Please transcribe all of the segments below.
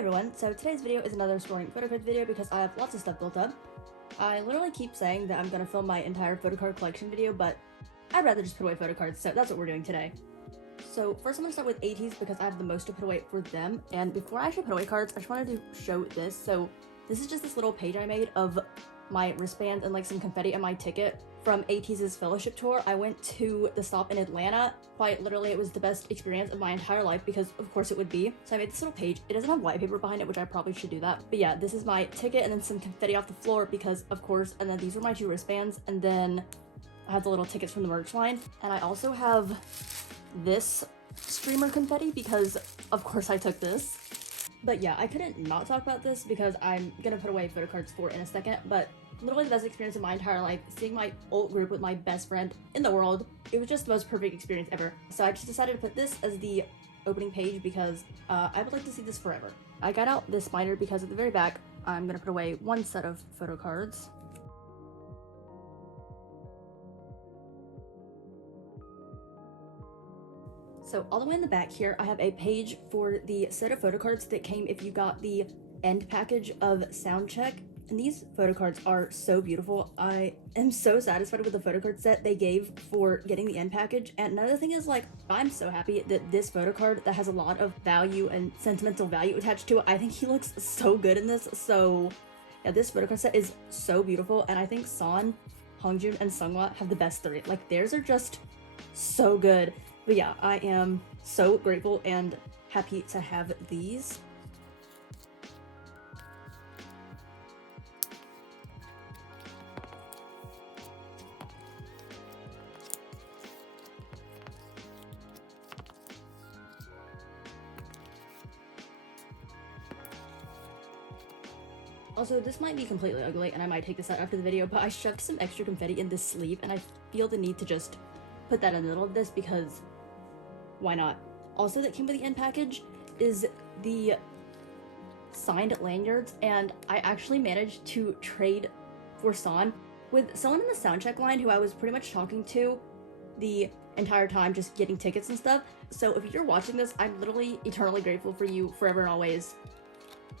everyone, so today's video is another storing photocards video because I have lots of stuff built up. I literally keep saying that I'm gonna film my entire photocard collection video, but I'd rather just put away photocards, so that's what we're doing today. So first I'm gonna start with ATEEZ because I have the most to put away for them, and before I actually put away cards, I just wanted to show this. So this is just this little page I made of my wristband and like some confetti and my ticket from ATEEZ's fellowship tour. I went to the stop in Atlanta. Quite literally, it was the best experience of my entire life because of course it would be. So I made this little page. It doesn't have white paper behind it, which I probably should do that. But yeah, this is my ticket and then some confetti off the floor because of course, and then these were my two wristbands, and then I have the little tickets from the merch line. And I also have this streamer confetti because of course I took this. But yeah, I couldn't not talk about this because I'm gonna put away photocards for in a second, but literally the best experience of my entire life, seeing my old group with my best friend in the world. It was just the most perfect experience ever. So I just decided to put this as the opening page because I would like to see this forever. I got out this binder because at the very back, I'm gonna put away one set of photo cards. So all the way in the back here, I have a page for the set of photo cards that came if you got the end package of Soundcheck. And these photo cards are so beautiful. I am so satisfied with the photo card set they gave for getting the end package. And another thing is, like, I'm so happy that this photo card that has a lot of value and sentimental value attached to it, I think he looks so good in this. So yeah, this photo card set is so beautiful. And I think San, Hongjun, and Seonghwa have the best three. Like, theirs are just so good. But yeah, I am so grateful and happy to have these. Also, this might be completely ugly and I might take this out after the video, but I shoved some extra confetti in this sleeve and I feel the need to just put that in the middle of this because why not? Also, that came with the end package is the signed lanyards, and I actually managed to trade for San with someone in the Soundcheck line who I was pretty much talking to the entire time, just getting tickets and stuff. So if you're watching this, I'm literally eternally grateful for you forever and always.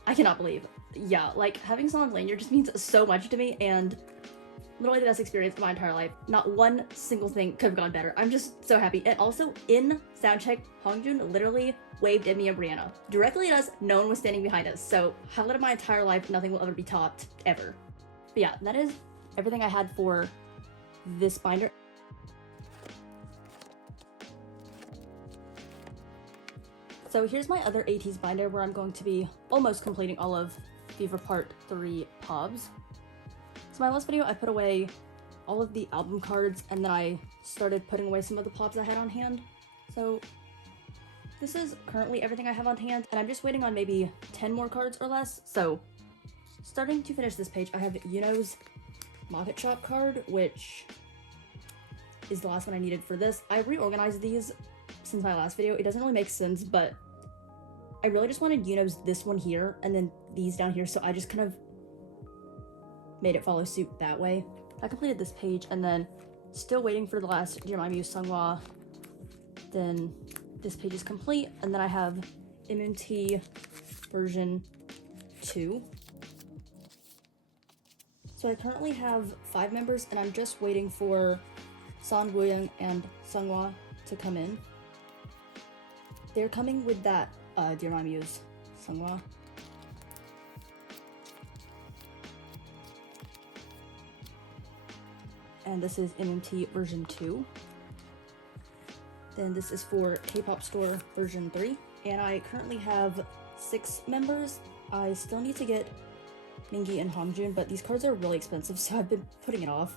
I cannot believe. Yeah, like, having San lanyard just means so much to me, and literally the best experience of my entire life. Not one single thing could have gone better. I'm just so happy. And also, in Soundcheck, Hongjun literally waved at me and Brianna. Directly at us, no one was standing behind us. So, highlight of my entire life, nothing will ever be topped, ever. But yeah, that is everything I had for this binder. So here's my other ATEEZ binder where I'm going to be almost completing all of Fever Part 3 POBs. So my last video, I put away all of the album cards and then I started putting away some of the POBs I had on hand. So this is currently everything I have on hand, and I'm just waiting on maybe 10 more cards or less. So starting to finish this page, I have Yuno's Market Shop card, which is the last one I needed for this. I reorganized these since my last video. It doesn't really make sense, but I really just wanted Yuno's this one here and then these down here, so I just kind of made it follow suit that way. I completed this page and then still waiting for the last Dear My Muse Seonghwa. Then this page is complete, and then I have MMT version 2. So I currently have 5 members and I'm just waiting for San, Wooyoung, and Seonghwa to come in. They're coming with that Dear My Muse Seonghwa. And this is MMT version 2. Then this is for K-pop store version 3. And I currently have 6 members. I still need to get Mingi and Hongjun, but these cards are really expensive, so I've been putting it off.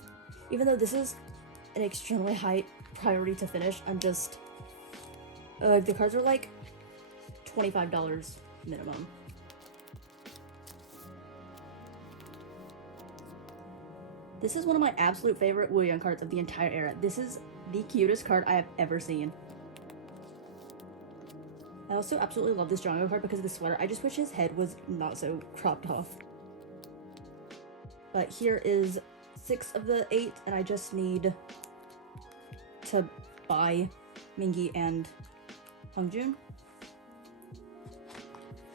Even though this is an extremely high priority to finish, I'm just... the cards are like $25 minimum. This is one of my absolute favorite Wooyoung cards of the entire era. This is the cutest card I have ever seen. I also absolutely love this Jongho card because of the sweater. I just wish his head was not so cropped off. But here is 6 of the 8, and I just need to buy Mingi and Hongjun.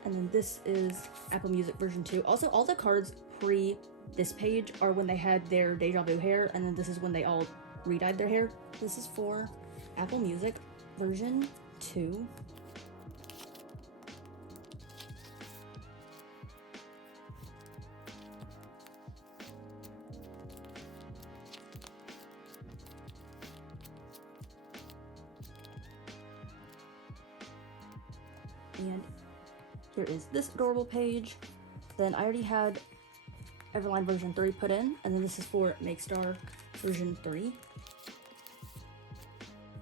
And then this is Apple Music version 2. Also, all the cards pre this page are when they had their Deja Vu hair, and then this is when they all re-dyed their hair. This is for Apple Music version 2. And here is this adorable page. Then I already had Everline version 3 put in, and then this is for Makestar version 3.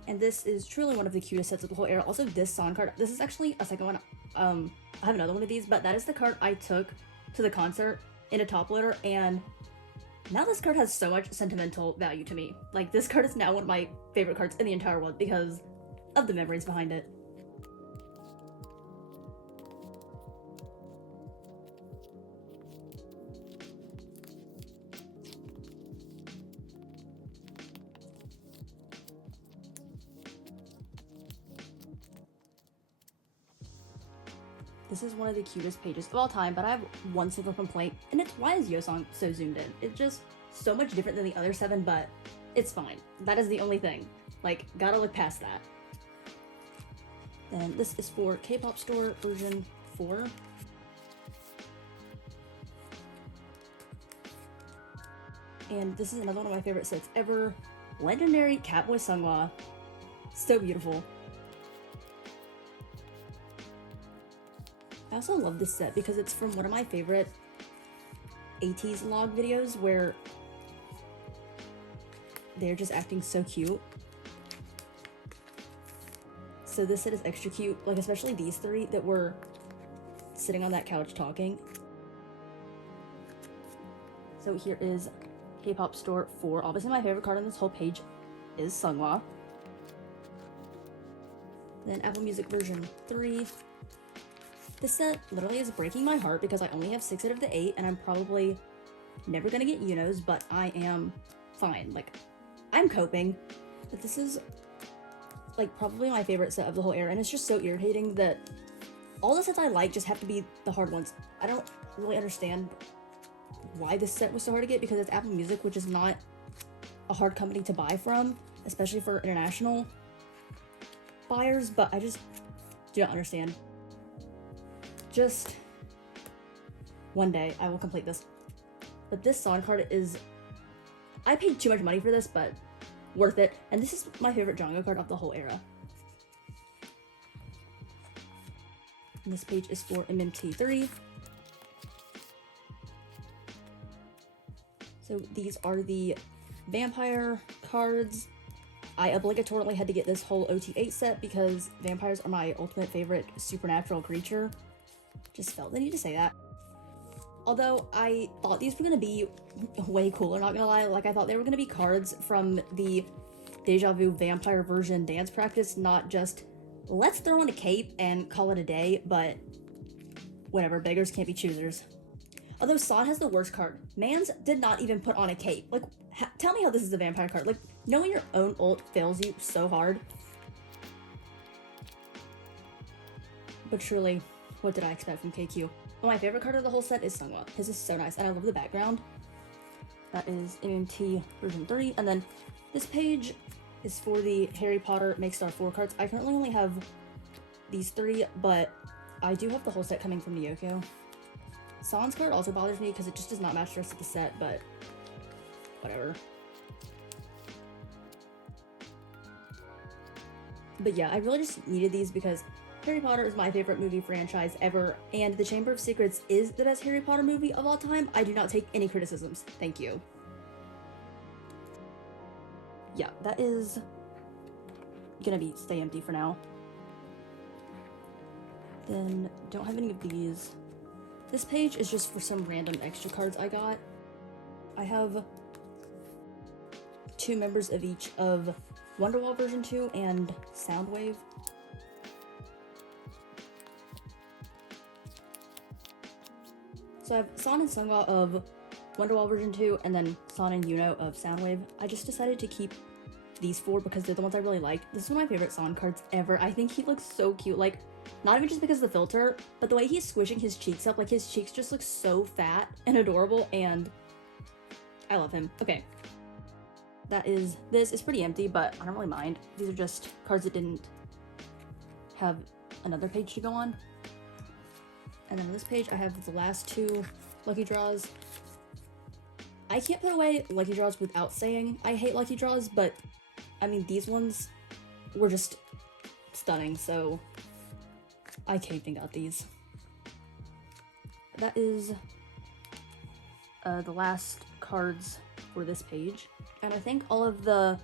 And this is truly one of the cutest sets of the whole era. Also, this song card, this is actually a second one. I have another one of these, but that is the card I took to the concert in a top loader, and now this card has so much sentimental value to me. Like, this card is now one of my favorite cards in the entire world because of the memories behind it. This is one of the cutest pages of all time, but I have one single complaint, and it's why is Yosong so zoomed in? It's just so much different than the other 7, but it's fine. That is the only thing. Like, gotta look past that. Then this is for K-pop Store version 4. And this is another one of my favorite sets ever. Legendary Catboy Sunghwa. So beautiful. I also love this set because it's from one of my favorite ATEEZ log videos where they're just acting so cute. So this set is extra cute, like especially these 3 that were sitting on that couch talking. So here is K-pop Store 4. Obviously my favorite card on this whole page is Sunghwa. Then Apple Music version 3. This set literally is breaking my heart because I only have 6 out of the 8, and I'm probably never gonna get Unos, but I am fine. Like, I'm coping. But this is, like, probably my favorite set of the whole era, and it's just so irritating that all the sets I like just have to be the hard ones. I don't really understand why this set was so hard to get, because it's Apple Music, which is not a hard company to buy from, especially for international buyers, but I just do not understand. Just one day I will complete this. But this song card is, I paid too much money for this, but worth it. And this is my favorite Jonghyun card of the whole era. And this page is for MMT3. So these are the vampire cards. I obligatorily had to get this whole OT8 set because vampires are my ultimate favorite supernatural creature. Just felt the need to say that. Although I thought these were gonna be way cooler, not gonna lie. Like, I thought they were gonna be cards from the Deja Vu vampire version dance practice, not just let's throw on a cape and call it a day, but whatever, beggars can't be choosers. Although Son has the worst card. Mans did not even put on a cape. Like, tell me how this is a vampire card. Like, knowing your own ult fails you so hard. But truly, what did I expect from KQ? But my favorite card of the whole set is Sunghwa. His is so nice, and I love the background. That is MMT version 3. And then this page is for the Harry Potter Makestar 4 cards. I currently only have these 3, but I do have the whole set coming from Nyoko. Son's card also bothers me because it just does not match the rest of the set, but whatever. But yeah, I really just needed these because Harry Potter is my favorite movie franchise ever, and The Chamber of Secrets is the best Harry Potter movie of all time. I do not take any criticisms. Thank you. Yeah, that is gonna stay empty for now. Then, don't have any of these. This page is just for some random extra cards I got. I have 2 members of each of Wonderwall version 2 and Soundwave. So I have Son and Sunghwa of Wonderwall version 2, and then Son and Yuno of Soundwave. I just decided to keep these 4 because they're the ones I really like. This is one of my favorite Son cards ever. I think he looks so cute. Like, Not even just because of the filter, but the way he's squishing his cheeks up, like his cheeks just look so fat and adorable, and I love him. Okay. This is pretty empty, but I don't really mind. These are just cards that didn't have another page to go on. And then on this page, I have the last two lucky draws. I can't put away lucky draws without saying I hate lucky draws, but I mean, these ones were just stunning, so I caved and got these. That is the last cards for this page. And I think all of the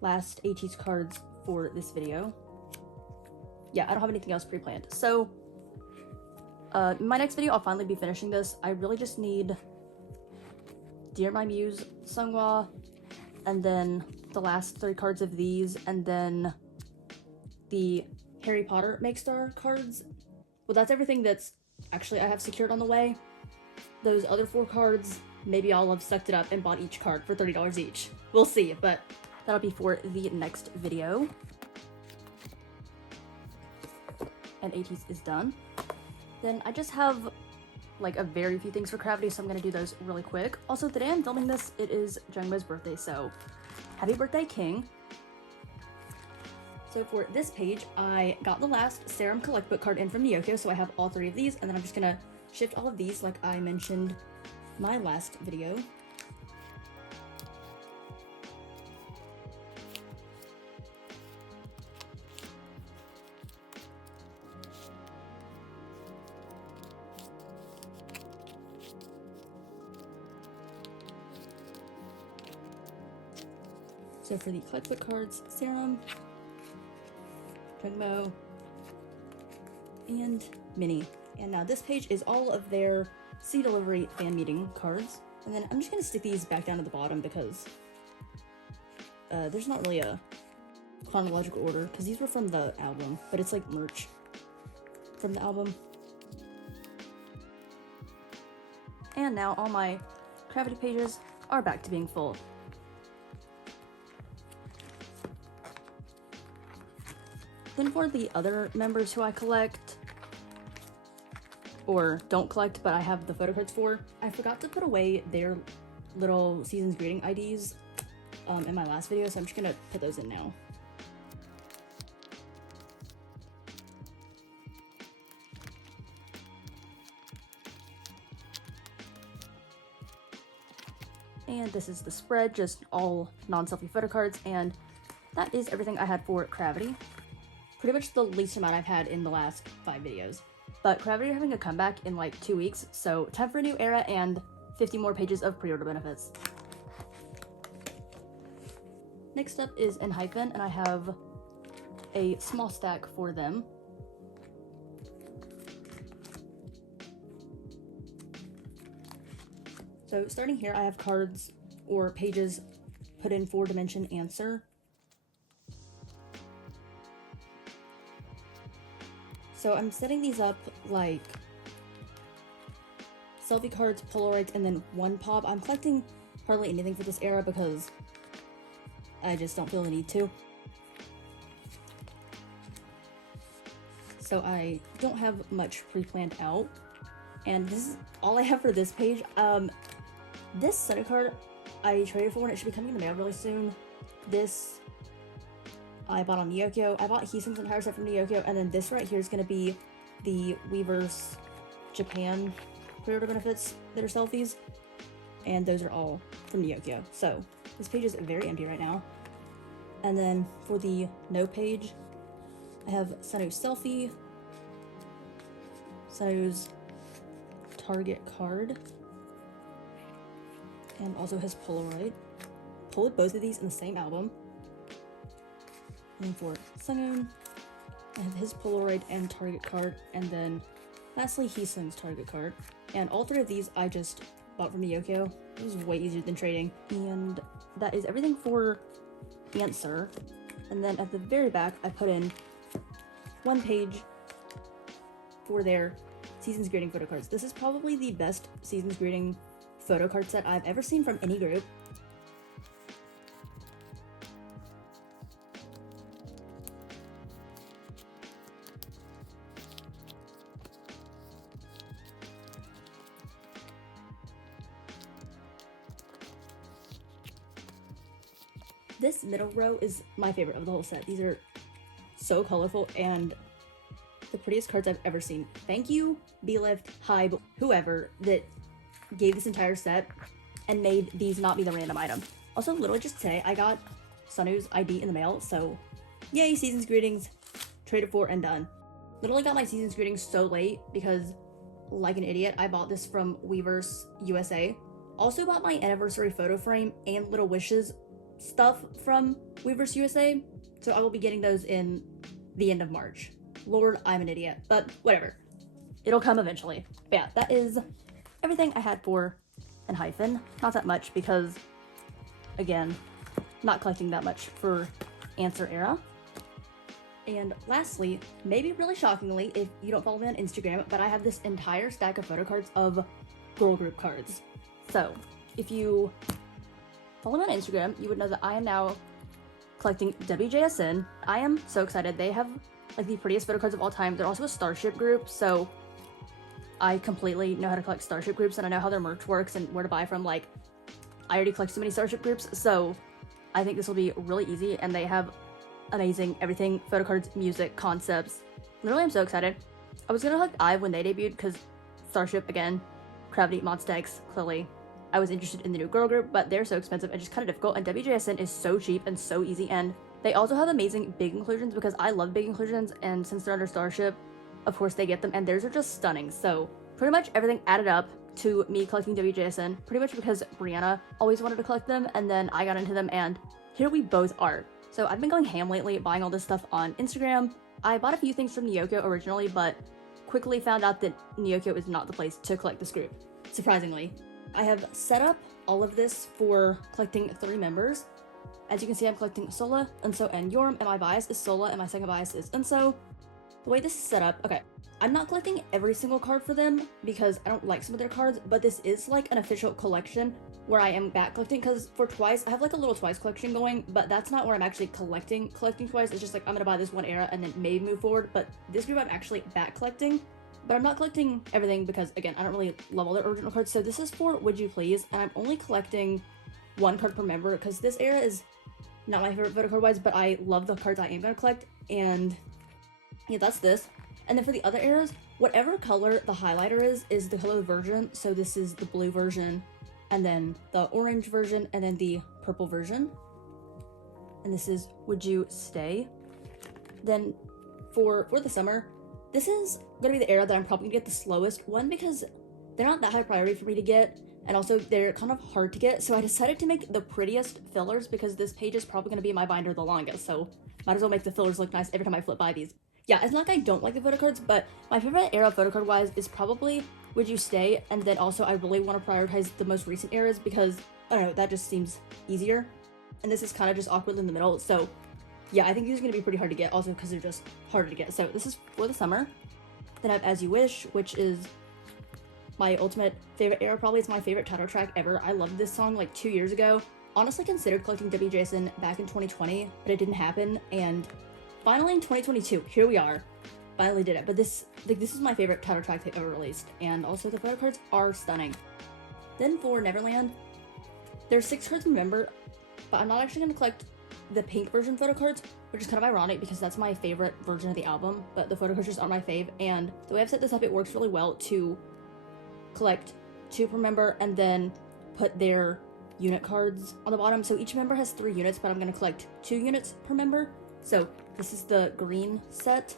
last ATEEZ cards for this video. Yeah, I don't have anything else pre-planned. So, in my next video, I'll finally be finishing this. I really just need Dear My Muse, Seonghwa, and then the last 3 cards of these, and then the Harry Potter Make Star cards. Well, that's everything that's actually I have secured on the way. Those other 4 cards, maybe I'll have sucked it up and bought each card for $30 each. We'll see, but that'll be for the next video. And ATEEZ is done. Then I just have like a very few things for Cravity, so I'm gonna do those really quick. Also, today I'm filming this, it is Jungmo's birthday, so happy birthday, King. So for this page, I got the last Serum Collect Book card in from Nyokyo, so I have all 3 of these, and then I'm just gonna shift all of these like I mentioned my last video. So for the Collect Book cards, Serum, Jungmo, and Minnie. And now this page is all of their C Delivery fan meeting cards. And then I'm just gonna stick these back down to the bottom because there's not really a chronological order because these were from the album, but it's like merch from the album. And now all my Cravity pages are back to being full. Then for the other members who I collect, or don't collect but I have the photo cards for, I forgot to put away their little season's greeting IDs in my last video, so I'm just gonna put those in now. And this is the spread, just all non-selfie photo cards, and that is everything I had for Cravity. Pretty much the least amount I've had in the last 5 videos. But Cravity are having a comeback in like 2 weeks, so time for a new era and 50 more pages of pre-order benefits. Next up is Enhypen, and I have a small stack for them. So starting here, I have cards or pages put in 4-dimension answer. So I'm setting these up like selfie cards, Polaroids, and then 1 pop. I'm collecting hardly anything for this era because I just don't feel the need to. So I don't have much pre-planned out. And this is all I have for this page. This Sunny card I traded for, and it should be coming in the mail really soon. This I bought on Nyokyo. I bought Heesung's entire set from Nyokyo, and then this right here is going to be the Weverse Japan pre-order benefits that are selfies, and those are all from Nyokyo. So this page is very empty right now. And then for the no page, I have Sunu's selfie, Sunu's Target card, and also his Polaroid. Pulled both of these in the same album. And for Sungun, I have his Polaroid and Target card, and then lastly Heesung's Target card. And all 3 of these I just bought from Nyokyo. It was way easier than trading. And that is everything for answer. And then at the very back, I put in 1 page for their Season's Greeting photo cards. This is probably the best Season's Greeting photo card set I've ever seen from any group. This middle row is my favorite of the whole set. These are so colorful and the prettiest cards I've ever seen. Thank you, B-Lift, Hybe, whoever that gave this entire set and made these not be the random item. Also, literally just today, I got Sunu's ID in the mail, so yay, season's greetings, traded for and done. Literally got my season's greetings so late because, like an idiot, I bought this from Weverse USA. Also bought my anniversary photo frame and Little Wishes stuff from Weverse USA, so I will be getting those in the end of March. Lord, I'm an idiot, but whatever. It'll come eventually. But yeah, that is everything I had for enhypen. Not that much because, again, not collecting that much for Answer Era. And lastly, maybe really shockingly, if you don't follow me on Instagram, but I have this entire stack of photo cards of girl group cards. So, if you follow me on Instagram, you would know that I am now collecting wjsn. I am so excited. They have like the prettiest photo cards of all time. They're also a Starship group, so I completely know how to collect Starship groups and I know how their merch works and where to buy from. Like, I already collect so many Starship groups, so I think this will be really easy, and they have amazing everything, photo cards, music, concepts. Literally, I'm so excited. I was gonna collect IVE when they debuted because Starship, again, Cravity, Monstex, clearly. I was interested in the new girl group, but they're so expensive and just kind of difficult, and wjsn is so cheap and so easy, and they also have amazing big inclusions because I love big inclusions, and since they're under Starship, of course they get them, and theirs are just stunning. So pretty much everything added up to me collecting wjsn, pretty much because Brianna always wanted to collect them, and then I got into them, and here we both are. So I've been going ham lately, buying all this stuff on Instagram. I bought a few things from Nyoko originally, but quickly found out that Nyoko is not the place to collect this group, surprisingly. I have set up all of this for collecting 3 members. As you can see, I'm collecting Sola, Unso, and Yorm, and my bias is Sola, and my second bias is Unso. The way this is set up, okay, I'm not collecting every single card for them because I don't like some of their cards, but this is like an official collection where I am back collecting, because for Twice, I have like a little Twice collection going, but that's not where I'm actually collecting Twice. It's just like I'm gonna buy this one era and then maybe move forward, but this group I'm actually back collecting. But I'm not collecting everything because, again, I don't really love all their original cards. So this is for Would You Please, and I'm only collecting 1 card per member because this era is not my favorite photo card wise, but I love the cards I am going to collect, and yeah, that's this. And then for the other eras, whatever color the highlighter is the color version. So this is the blue version, and then the orange version, and then the purple version. And this is Would You Stay. Then for the summer, this is going to be the era that I'm probably going to get the slowest one because they're not that high priority for me to get, and also they're kind of hard to get, so I decided to make the prettiest fillers because this page is probably going to be in my binder the longest, so might as well make the fillers look nice every time I flip by these. Yeah, it's not like I don't like the photo cards, but my favorite era photo card wise is probably Would You Stay, and then also I really want to prioritize the most recent eras because, I don't know, that just seems easier, and this is kind of just awkward in the middle, so yeah, I think these are going to be pretty hard to get, also because they're just harder to get. So this is for the summer. Then I have As You Wish, which is my ultimate favorite era. Probably it's my favorite title track ever. I loved this song like 2 years ago. Honestly considered collecting wjsn back in 2020, but it didn't happen. And finally in 2022, here we are. Finally did it. But this is my favorite title track they've ever released. And also the photo cards are stunning. Then for Neverland, there's 6 cards per member, but I'm not actually going to collect the pink version photo cards, which is kind of ironic because that's my favorite version of the album, but the photo cards just aren't my fave. And the way I've set this up, it works really well to collect 2 per member and then put their unit cards on the bottom. So each member has 3 units, but I'm going to collect 2 units per member. So this is the green set,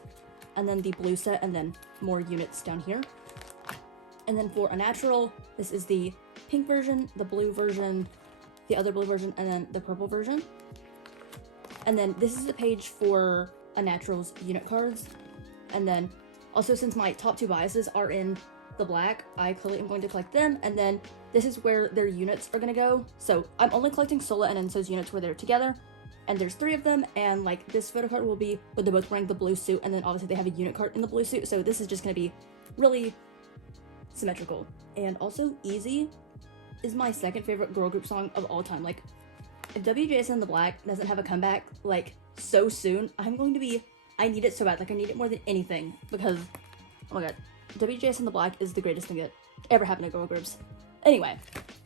and then the blue set, and then more units down here. And then for a natural, this is the pink version, the blue version, the other blue version, and then the purple version. And then this is the page for a natural's unit cards. And then also, since my top 2 biases are in the black, I clearly am going to collect them. And then this is where their units are going to go. So I'm only collecting Sola and Enso's units where they're together. And there's 3 of them. And like this photo card will be when they're both wearing the blue suit. And then obviously they have a unit card in the blue suit. So this is just going to be really symmetrical. And also, Easy is my second favorite girl group song of all time. Like, if wjsn the Black doesn't have a comeback, like, so soon, I need it so bad. Like, I need it more than anything, because, oh my god, wjsn the Black is the greatest thing that ever happened to girl groups. Anyway,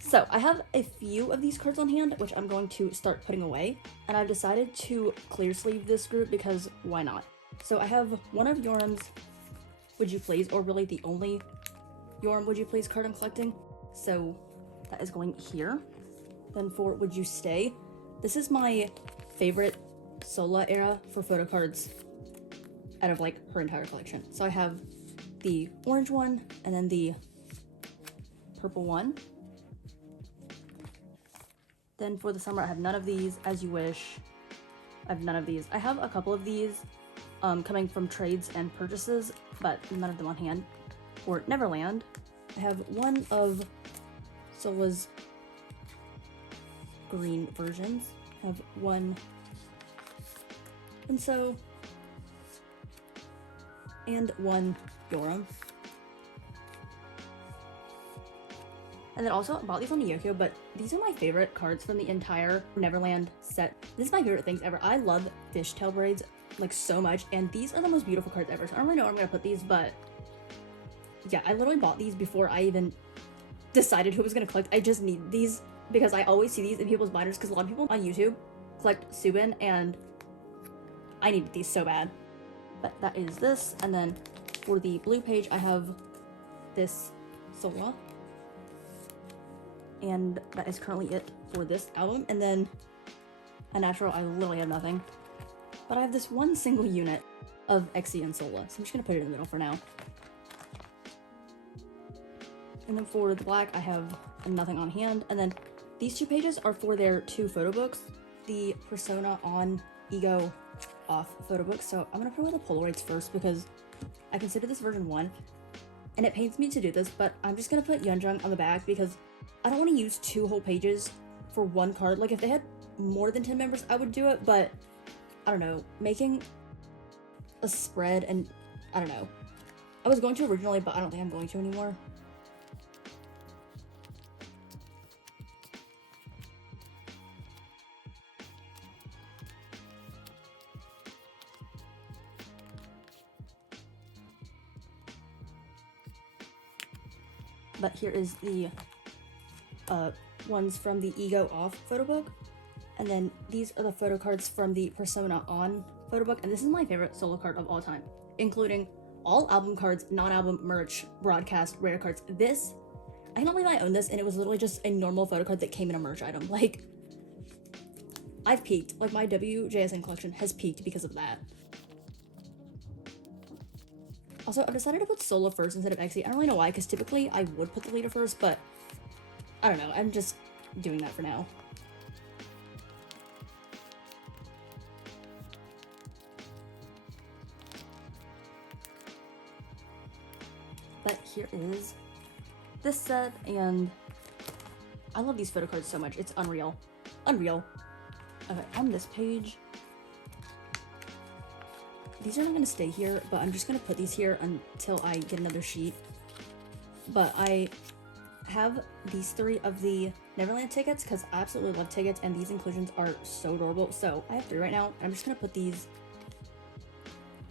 So I have a few of these cards on hand, which I'm going to start putting away, and I've decided to clear sleeve this group because why not? So I have one of Yoram's Would You Please, or really the only Yoram Would You Please card I'm collecting. So that is going here. Then for Would You Stay, this is my favorite Sola era for photo cards out of like her entire collection. So I have the orange one and then the purple one. Then for the summer, I have none of these, As You Wish. I have none of these. I have a couple of these coming from trades and purchases, but none of them on hand. For Neverland, I have one of Sola's green versions. I have one Enso and one Yoram. And then also, I bought these on Yokyo, but these are my favorite cards from the entire Neverland set. This is my favorite things ever. I love fishtail braids, like, so much, and these are the most beautiful cards ever. So I don't really know where I'm gonna put these, but yeah, I literally bought these before I even decided who was gonna collect. I just need these because I always see these in people's binders, because a lot of people on YouTube collect Subin, and I needed these so bad. But that is this, and then for the blue page, I have this Sola. And that is currently it for this album. And then a natural, I literally have nothing. But I have this one single unit of Exy and Sola, so I'm just gonna put it in the middle for now. And then for the black, I have nothing on hand. And then these two pages are for their two photo books, the Persona on, Ego off photo books. So I'm gonna put away the Polaroids first because I consider this version 1. And it pains me to do this, but I'm just gonna put Yeonjung on the back because I don't want to use 2 whole pages for one card. Like, if they had more than 10 members, I would do it, but I don't know. Making a spread, and I don't know. I was going to originally, but I don't think I'm going to anymore. But here is the ones from the Ego off photo book, and then these are the photo cards from the Persona on photo book, and this is my favorite solo card of all time, including all album cards, non-album merch, broadcast, rare cards. This, I cannot believe I own this, and it was literally just a normal photo card that came in a merch item. Like, I've peaked. Like, my wjsn collection has peaked because of that. Also, I've decided to put Sola first instead of Exy. I don't really know why, because typically I would put the leader first, but I don't know, I'm just doing that for now. But here is this set, and I love these photo cards so much. It's unreal. Unreal. Okay, on this page, these are not going to stay here, but I'm just going to put these here until I get another sheet. But I have these 3 of the Neverland tickets because I absolutely love tickets, and these inclusions are so adorable. So I have 3 right now. I'm just going to put these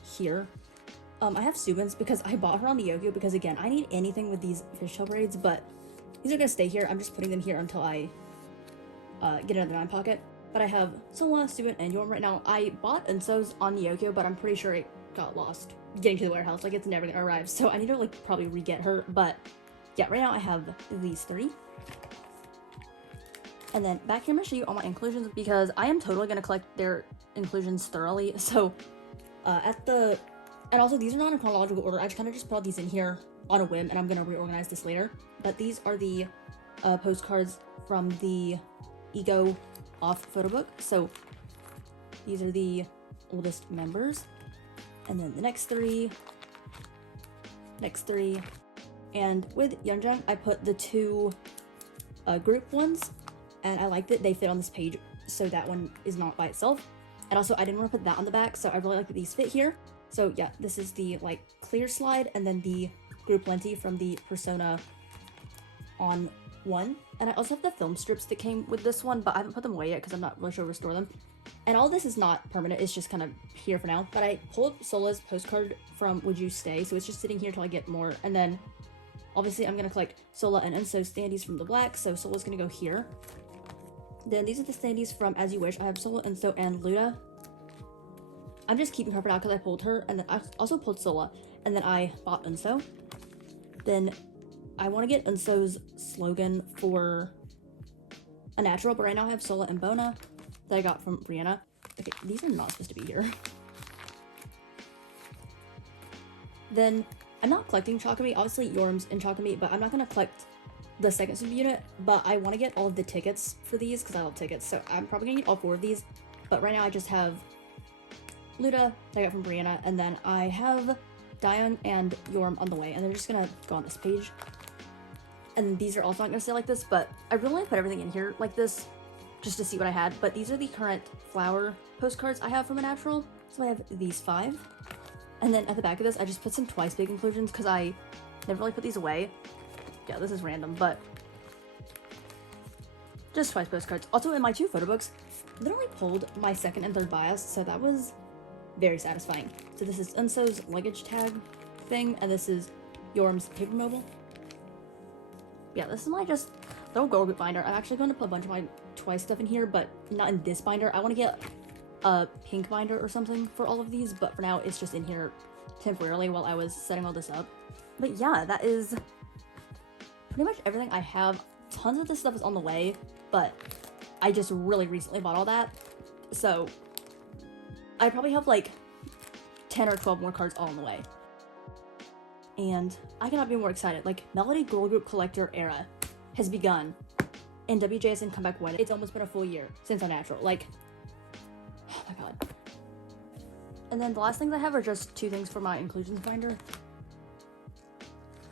here. I have Subin's because I bought her on the Yokyo because, again, I need anything with these fishtail braids, but these are going to stay here. I'm just putting them here until I get another 9 pocket. But I have Sola, Subin, and Yoram right now. I bought Enso's on the Yokyo, but I'm pretty sure it got lost getting to the warehouse. Like, it's never going to arrive, so I need to, like, probably re-get her. But yeah, right now I have these 3. And then back here, I'm going to show you all my inclusions because I am totally going to collect their inclusions thoroughly. So and also these are not in chronological order. I just kind of just brought these in here on a whim, and I'm going to reorganize this later. But these are the postcards from the Ego off photo book. So these are the oldest members. And then the next 3. And with Yeonjung, I put the 2 group ones, and I like that they fit on this page, so that one is not by itself. And also, I didn't want to put that on the back, so I really like that these fit here. So yeah, this is the, like, clear slide, and then the group lenti from the Persona on 1. And I also have the film strips that came with this one, but I haven't put them away yet because I'm not really sure to restore them. And all this is not permanent, it's just kind of here for now. But I pulled Sola's postcard from Would You Stay, so it's just sitting here till I get more. And then Obviously, I'm going to collect Sola and Enso standees from the black, so Sola's going to go here. Then these are the standees from As You Wish. I have Sola, Enso, and Luda. I'm just keeping her for now because I pulled her, and then I also pulled Sola, and then I bought Enso. Then I want to get Enso's slogan for a natural, but right now I have Sola and Bona that I got from Brianna. Okay, these are not supposed to be here. Then I'm not collecting Chalkamy, obviously Yorm's in Chalkamy, but I'm not going to collect the second super unit, but I want to get all of the tickets for these because I love tickets, so I'm probably going to get all 4 of these, but right now I just have Luda that I got from Brianna, and then I have Dion and Yorm on the way, and they're just going to go on this page. And these are also not going to stay like this, but I really put everything in here like this just to see what I had, but these are the current flower postcards I have from a natural, so I have these 5. And then at the back of this, I just put some twice big inclusions because I never really put these away. Yeah, this is random, but just twice postcards. Also, in my 2 photo books, I literally pulled my second and third bias, so that was very satisfying. So this is Enso's luggage tag thing, and this is Yorm's paper mobile. Yeah, this is my just little girl group binder. I'm actually going to put a bunch of my twice stuff in here, but not in this binder. I want to get a pink binder or something for all of these, but for now it's just in here temporarily while I was setting all this up. But yeah, that is pretty much everything I have. Tons of this stuff is on the way, but I just really recently bought all that, so I probably have like 10 or 12 more cards all on the way. And I cannot be more excited. Like, Melody Girl Group Collector era has begun in wjsn Comeback 1. It's almost been a full year since Unnatural. Like, oh my god. And then the last things I have are just 2 things for my inclusions binder.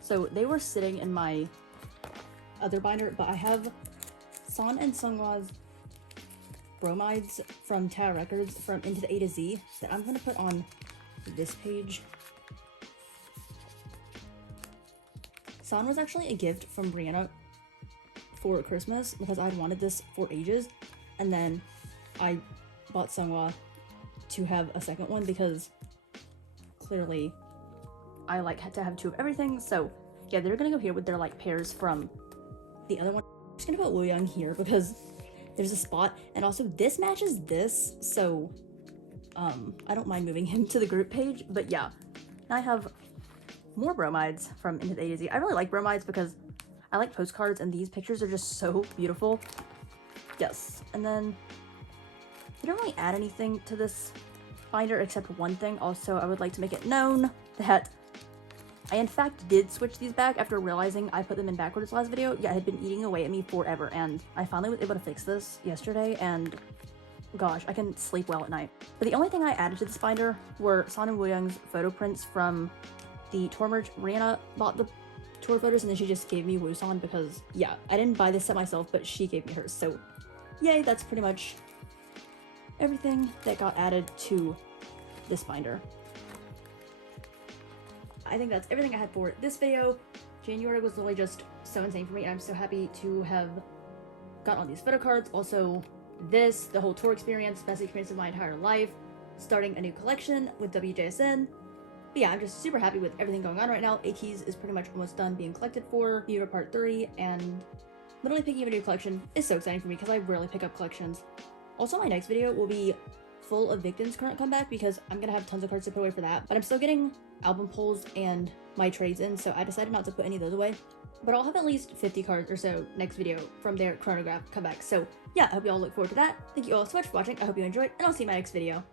So they were sitting in my other binder, but I have San and Seonghwa's bromides from Tower Records from Into the A to Z that I'm going to put on this page. San was actually a gift from Brianna for Christmas because I'd wanted this for ages, and then I bought Seonghwa to have a second one because clearly I like to have 2 of everything. So yeah, they're gonna go here with their like pairs from the other one. I'm just gonna put Wooyoung here because there's a spot, and also this matches this, so I don't mind moving him to the group page. But yeah, now I have more bromides from Into the A to Z. I really like bromides because I like postcards, and these pictures are just so beautiful. Yes, and then I don't really add anything to this binder except one thing. Also, I would like to make it known that I in fact did switch these back after realizing I put them in backwards last video. Yeah, it had been eating away at me forever, and I finally was able to fix this yesterday, and gosh, I can sleep well at night. But the only thing I added to this binder were San and Wooyoung's photo prints from the tour merch. Rihanna bought the tour photos, and then she just gave me Woosan because, yeah, I didn't buy this set myself, but she gave me hers. So, yay, that's pretty much everything that got added to this binder. I think that's everything I had for this video. January was literally just so insane for me, and I'm so happy to have gotten all these photo cards. Also, the whole tour experience, best experience of my entire life, starting a new collection with wjsn. But yeah, I'm just super happy with everything going on right now. ATEEZ is pretty much almost done being collected for Viva Part 3, and literally picking up a new collection is so exciting for me because I rarely pick up collections. Also, my next video will be full of Victon's current comeback because I'm gonna have tons of cards to put away for that, but I'm still getting album pulls and my trades in, so I decided not to put any of those away. But I'll have at least 50 cards or so next video from their chronograph comeback. So yeah, I hope you all look forward to that. Thank you all so much for watching. I hope you enjoyed, and I'll see you in my next video.